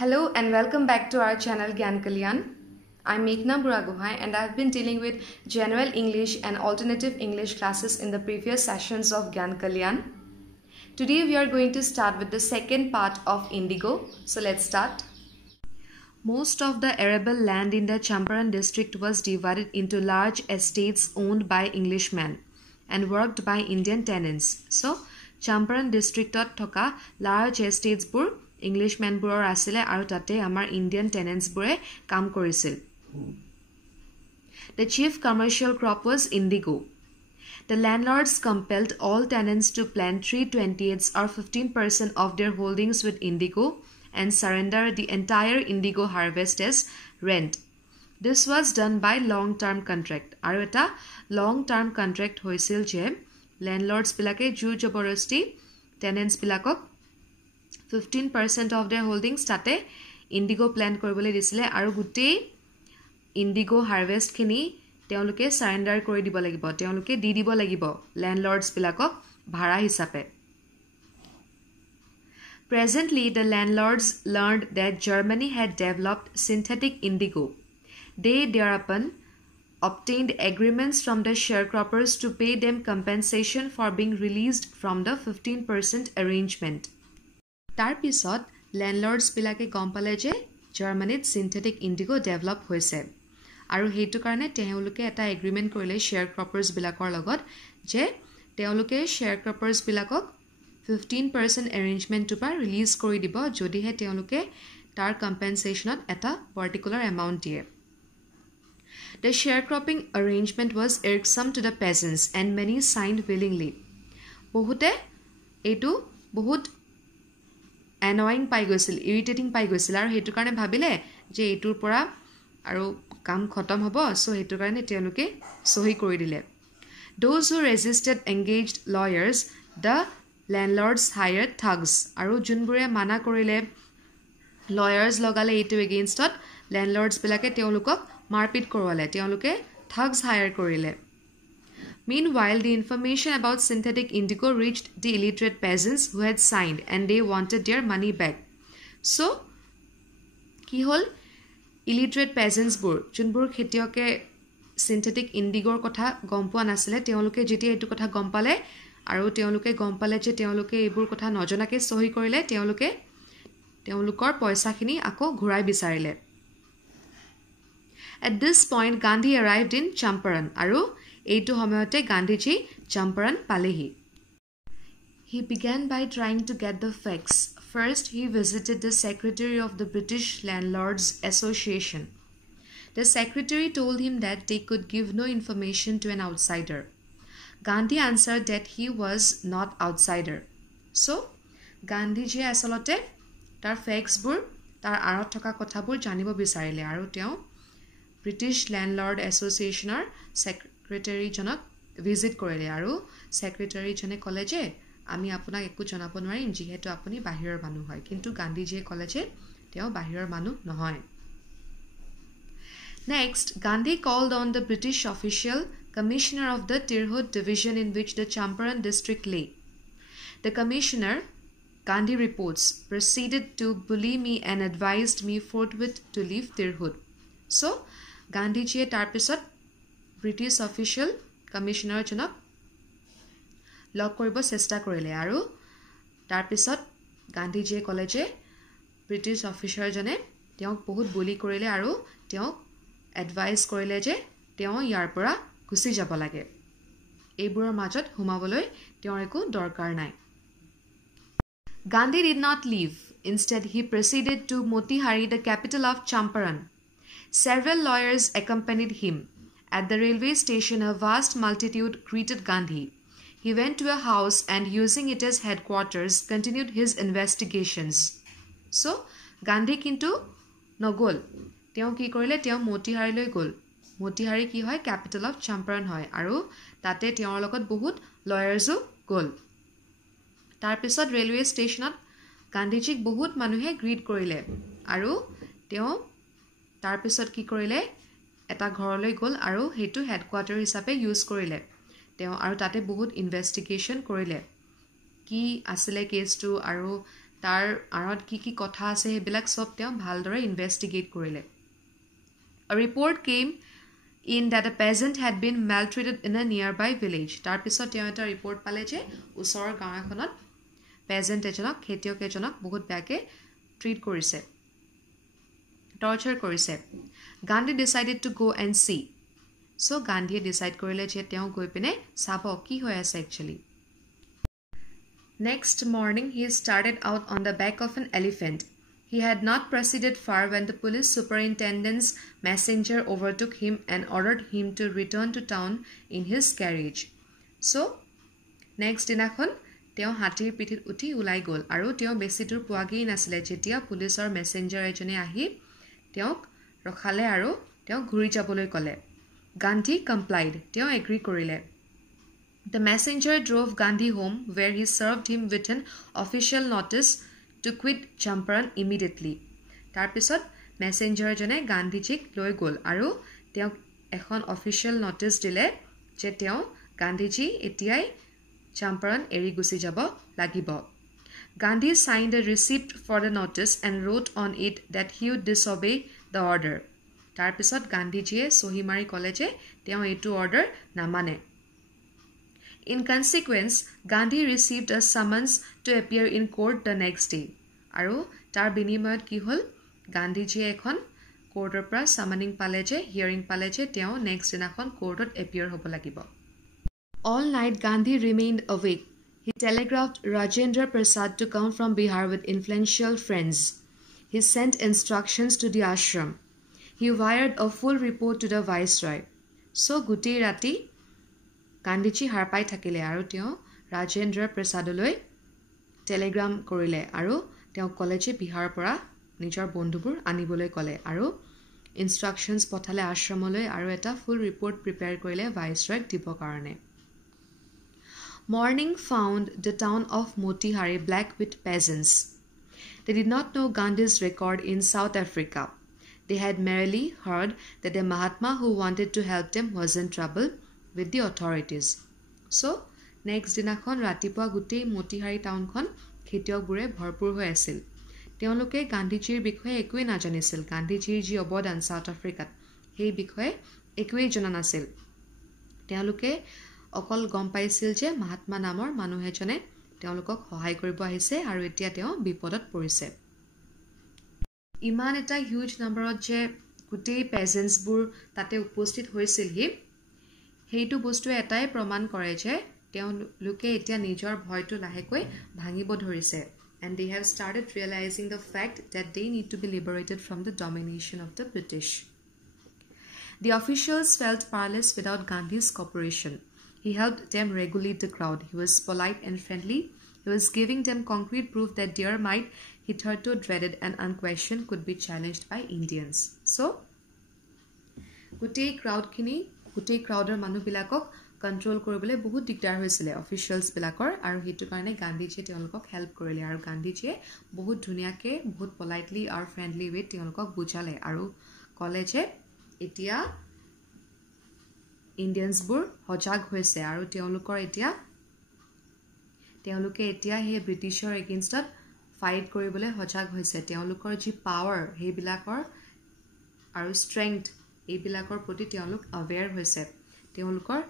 Hello and welcome back to our channel Gyan Kalyan. I'm Meghna Buragohai and I've been dealing with general English and alternative English classes in the previous sessions of Gyan Kalyan. Today we are going to start with the second part of Indigo. So let's start. Most of the arable land in the Champaran district was divided into large estates owned by Englishmen and worked by Indian tenants. So Champaran district thoka large estates bur Englishmen buror asile aru tate amar Indian tenants bure kam korisil. The chief commercial crop was indigo. The landlords compelled all tenants to plant 3/28 or 15% of their holdings with indigo and surrender the entire indigo harvest as rent. This was done by long-term contract. Aru eta long-term contract hoisil je landlords bilake jur jaborosti tenants bilakok 15% of their holdings tate indigo plant koribole disile aru gutei indigo harvest khini teoluke surrender kori dibo lagibo teoluke di dibo lagibo landlords bilakok bhara hisabe. Presently the landlords learned that Germany had developed synthetic indigo. They thereupon obtained agreements from the sharecroppers to pay them compensation for being released from the 15% arrangement. Tar pisot landlords bilake gom pale je Germanyt synthetic indigo develop hoise aru heitu karone teuluke eta agreement korile sharecroppers bilakor logot je teuluke sharecroppers bilakok 15% arrangement to par release kori dibo jodi he teuluke tar compensation at eta particular amount die. The sharecropping arrangement was irksome to the peasants and many signed willingly. Bahute etu bahut annoying pai goisil irritating pai goisil aru hetu karone bhabile je etur pora aru kam khatam hobo so hetu karone teoluke sohi kori dile. Those who resisted engaged lawyers. The landlords hired thugs aru junbure mana korile lawyers logale etu against landlords bilake teolukok marpit korwale teoluke thugs hire korile. Meanwhile, the information about synthetic indigo reached the illiterate peasants who had signed and they wanted their money back. So, ki hol illiterate peasants bur junbur khetiyoke synthetic indigo kotha gom poa nasile teoluke jetia etu kotha gom pale aru teoluke gom pale je teoluke ebur kotha nojonake sohi korile teolukor paisa khini ako ghurai bisarile. At this point, Gandhi arrived in Champaran aru eitu homoyote Gandhiji Champaran palehi. He began by trying to get the facts. First, he visited the secretary of the British Landlords Association. The secretary told him that they could give no information to an outsider. Gandhi answered that he was not outsider. So, Gandhiji asolote tar facts bur tar arot thoka kotha bur janibo bisarile aru teo British Landlord Association or secretary janok visit korile aru secretary jane kole je ami apunak ekku janabo nwarim jihetu apuni bahiror manu hoy kintu Gandhi je kole je teo bahiror manu nohoy. Next, Gandhi called on the British official commissioner of the Tirhut division in which the Champaran district lay. The commissioner, Gandhi reports, proceeded to bully me and advised me forthwith to leave Tirhut. So, Gandhi ji tar pisot British official commissioner janok log koribo chesta korile aru tar pisot Gandhi ji kole je British officer jane teok bahut bully korile aru teok advice korile je teo yar pora gusi jabo lage eburor majot humaboloi teor eku dorkar nai. Gandhi did not leave. Instead, he proceeded to Motihari, the capital of Champaran. Several lawyers accompanied him. At the railway station, a vast multitude greeted Gandhi. He went to a house and, using it as headquarters, continued his investigations. So, Gandhi kintu nogol. Teo ki korile teo Motihari loi gol. Motihari ki hoy capital of Champaran hoy aru tate teor logot bahut lawyers gol. Tar pisot railway stationot Gandhijik bahut manuhe greet korile aru teo tar pisot ki korile eta ghoroloi gol aru hetu headquarter hisabe use korile teo aru tate bahut investigation korile ki asile case tu aru তাৰ আৰত কি কথা আছে হেবিলাক সব তেওঁ ভালদৰে investigate কৰিলে A report came in that a peasant had been maltreated in a nearby village তাৰ পিছত তেওঁ এটা ৰিপৰ্ট পালে যে ওচৰৰ গাঁও এখনত peasant এজনক খেতিয়ক এজনক বহুত বেয়াকে ট্ৰিট কৰিছে টৰ্চাৰ কৰিছে Gandhi decided to go and see so Gandhi decide কৰিলে যে তেওঁ গৈ পিনে চাব কি হৈ আছে actually Next morning he started out on the back of an elephant He had not proceeded far when the police superintendent's messenger overtook him and ordered him to return to town in his carriage. So, next দিনাখন তেওঁ হাতীৰ পিঠিত উঠি উলাই গল আৰু তেওঁ বেছি দূৰ পোৱাগেই নাছিলে যেতিয়া পুলিচৰ মেসেঞ্জাৰ এজনে আহি তেওঁক ৰখালে আৰু তেওঁ ঘূৰি যাবলৈ ক'লে Gandhi complied তেওঁ এগ্ৰি কৰিলে The messenger drove Gandhi home where he served him with an official notice to quit Champaran immediately. তাৰ পিছত মেসেঞ্জাৰ জনে গান্ধীজীক লৈ গল আৰু তেওঁক এখন অফিচিয়েল নোটিছ দিলে যে তেওঁ গান্ধীজী এতিয়াই Champaran এৰি গুচি যাব লাগিব Gandhi signed a receipt for the notice and wrote on it that he would disobey the order. তাৰ পিছত গান্ধীজীয়ে সহি মাৰি ক'লে যে তেওঁ এইটো অৰ্ডাৰ নামানে In consequence, Gandhi received a summons to appear in court the next day. আৰু তাৰ বিনিময়ত কি হল গান্ধীজীয়ে এখন কোৰ্টৰ পৰা সামানিং পালে যে হিয়াৰিং পালে যে তেওঁ নেক্সট দিনাখন কোৰ্টত এপিয়াৰ হ'ব লাগিব All night Gandhi remained awake. He telegraphed Rajendra Prasad to come from Bihar with influential friends. He sent instructions to the ashram. He wired a full report to the viceroy. So গুটেই ৰাতি গান্ধীজী হাৰ পাই থাকিলে আৰু তেওঁ Rajendra প্ৰসাদলৈ Telegram কৰিলে আৰু তেওঁ ক'লে যে বিহাৰৰ পৰা নিজৰ বন্ধুবোৰ আনিবলৈ ক'লে আৰু ইনষ্ট্ৰাকশনছ পঠালে আশ্ৰমলৈ আৰু এটা ফুল ৰিপৰ্ট প্ৰিপেয়াৰ কৰিলে ভাইসৰয়ক দিব কাৰণে Morning found the town of Motihari black with peasants. They did not know Gandhi's record in South Africa. They had merely heard that the Mahatma who wanted to help them was in trouble with the authorities. So, next দিনাখন ৰাতিপুৱা গুটেই মতিহাৰী টাউনখন খেতিয়কবোৰে ভৰপুৰ হৈ আছিল তেওঁলোকে গান্ধীজীৰ বিষয়ে একোৱে নাজানিছিল গান্ধীজীৰ যি অৱদান সাউথ আফ্ৰিকাত সেই বিষয়ে একোৱে জনা নাছিল তেওঁলোকে অকল গম পাইছিল যে মহাত্মা নামৰ মানুহ এজনে তেওঁলোকক সহায় কৰিব আহিছে আৰু এতিয়া তেওঁ বিপদত পৰিছে ইমান এটা হিউজ নম্বৰত যে গুটেই পেজেন্টছবোৰ তাতে উপস্থিত হৈছিল হেইটো বস্তু এটাই প্ৰমাণ কৰে যে তেওঁলোকে এতিয়া নিজৰ ভয়টো লাহেকৈ ভাঙিব ধৰিছে and they have started realizing the fact that they need to be liberated from the domination of the British. The officials felt powerless without Gandhi's cooperation. He helped them regulate the crowd. He was polite and friendly. He was giving them concrete proof that their might, hitherto dreaded and unquestioned, could be challenged by Indians. So, gutei crowder মানুহবিলাকক control কৰিবলৈ বহুত দিগদাৰ হৈছিল officials বিলাকৰ আৰু হিটো কাৰণে গান্ধীজীয়ে তেওঁলোকক হেল্প কৰিলে আৰু গান্ধীজীয়ে বহুত ধুনিয়াকে বহুত পলাইটলি আৰু ফ্ৰেন্ডলি ৱে তেওঁলোকক বুজালে আৰু ক'লে যে এতিয়া ইণ্ডিয়ানছবোৰ সজাগ হৈছে আৰু তেওঁলোকে এতিয়া হে ব্ৰিটিছৰ এগেইনষ্টত ফাইট কৰিবলৈ সজাগ হৈছে তেওঁলোকৰ যি পাৱাৰ হেবিলাকৰ আৰু ষ্ট্ৰেংথ এইবিলাকৰ প্ৰতি তেওঁলোক অৱেৰ হৈছে তেওঁলোকৰ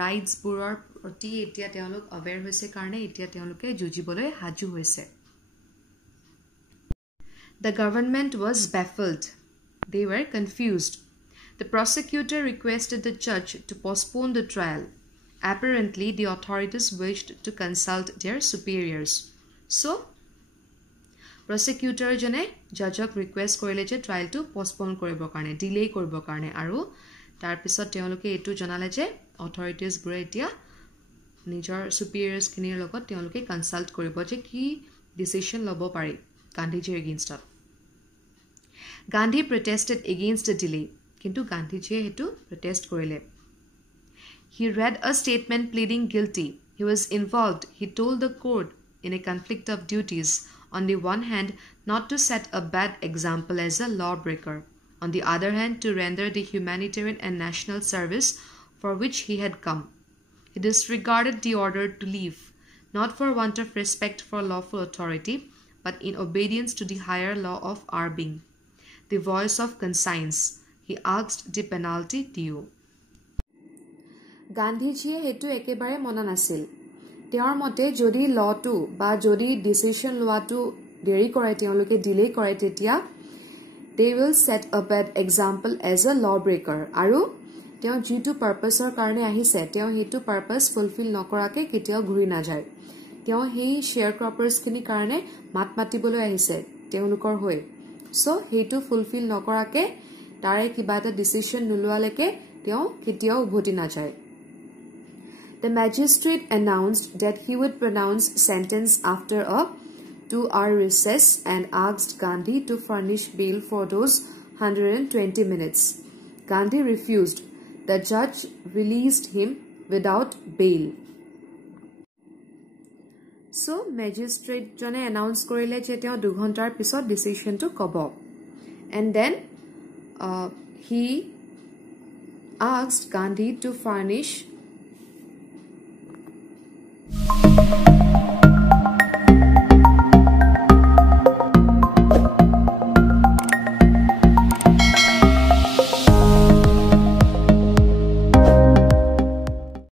ৰাইটস বুৰৰ প্ৰতি এতিয়া তেওঁলোক অৱেৰ হৈছে কাৰণে এতিয়া তেওঁলোকে যুঁজিবলৈ হাজু হৈছে The government was baffled. They were confused. The prosecutor requested the judge to postpone the trial. Apparently, the authorities wished to consult their superiors. So, prosecutor jane judgeok request korile je trial to postpone koribo karone delay koribo karone aru tar pisot teoloke etu janale je authorities bure etia nijor superiors kinir logot teoloke consult koribo je ki decision lobo pari Gandhiji against it. Gandhi protested against the delay kintu Gandhiji etu protest korile He read a statement pleading guilty. He was involved, he told the court, in a conflict of duties. On the one hand, not to set a bad example as a lawbreaker. On the other hand, to render the humanitarian and national service for which he had come. He disregarded the order to leave, not for want of respect for lawful authority, but in obedience to the higher law of our being. The voice of conscience. He asked the penalty due. গান্ধীজীয়ে হেতু একেবাৰে মনা নাছিল তেওঁৰ মতে যদি লটো বা যদি ডিসিশন লোৱাটো দেৰি কৰে তেওঁলোকে ডিলে কৰে তেতিয়া they will set a bad example as a lawbreaker আৰু তেওঁ যেটো পাৰপাসৰ কাৰণে আহিছে তেওঁ হেতু পাৰপাস ফুলফিল নকৰাকে কেতিয়াও ঘূৰি না যায় তেওঁ হেই শেয়াৰ ক্ৰপাৰ্স কিনি কাৰণে মাত মাতিবলৈ আহিছে তেওঁলোকৰ হৈ সো হেতু ফুলফিল নকৰাকে তাৰে কিবা এটা ডিসিশন নুলুৱালেকে তেওঁ কেতিয়াও উভতি না যায় The magistrate announced that he would pronounce sentence after a 2-hour recess and asked Gandhi to furnish bail for those 120 minutes. Gandhi refused. The judge released him without bail. So, magistrate jone announce korile je teo 2 ঘণ্টাৰ পিছত decision to কব. And then he asked Gandhi to furnish